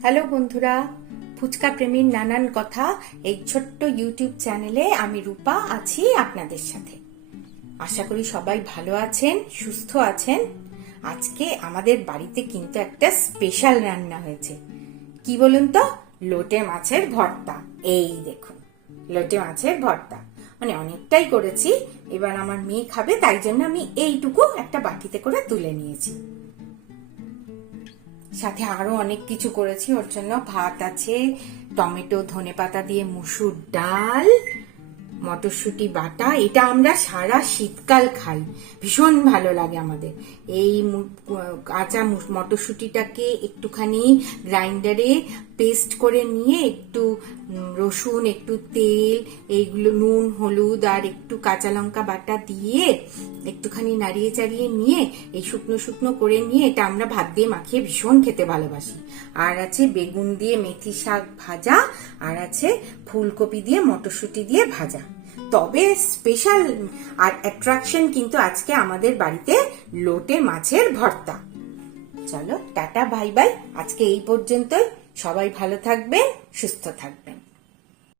Hello বন্ধুরা, ফুচকা প্রেমীর নানান কথা এই ছোট্ট ইউটিউব চ্যানেলে আমি রূপা আছি আপনাদের সাথে। আশা করি সবাই ভালো আছেন, সুস্থ আছেন। আজকে আমাদের বাড়িতে কিন্তু একটা স্পেশাল রান্না হয়েছে। কি বলুন তো? লোটে মাছের ভর্তা। এই দেখুন, লোটে মাছের ভর্তা। মানে অনেকটাই করেছি, এবার আমার মেয়ে খাবে, তাই জন্য আমি এইটুকু একটা বাটিতে করে তুলে নিয়েছি। সাথে আরো অনেক কিছু করেছি, ওর জন্য ভাত আছে, টমেটো ধনেপাতা দিয়ে মুসুর ডাল, মটরশুঁটি বাটা। এটা আমরা সারা শীতকাল খাই, ভীষণ ভালো লাগে আমাদের। এই কাঁচা মটরশুঁটিটাকে একটুখানি গ্রাইন্ডারে পেস্ট করে নিয়ে একটু রসুন, একটু তেল, এইগুলো নুন, হলুদ আর একটু কাঁচা লঙ্কা বাটা দিয়ে একটুখানি নাড়িয়ে চাড়িয়ে নিয়ে এই শুকনো শুকনো করে নিয়ে এটা আমরা ভাত দিয়ে মাখিয়ে ভীষণ খেতে ভালোবাসি। আর আছে বেগুন দিয়ে মেথি শাক ভাজা, আর আছে ফুলকপি দিয়ে মটরশুঁটি দিয়ে ভাজা। তবে স্পেশাল আর অ্যাট্রাকশন কিন্তু আজকে আমাদের বাড়িতে লোটে মাছের ভর্তা। চলো টাটা, বাই বাই। আজকে এই পর্যন্তই। সবাই ভালো থাকবেন, সুস্থ থাকবেন।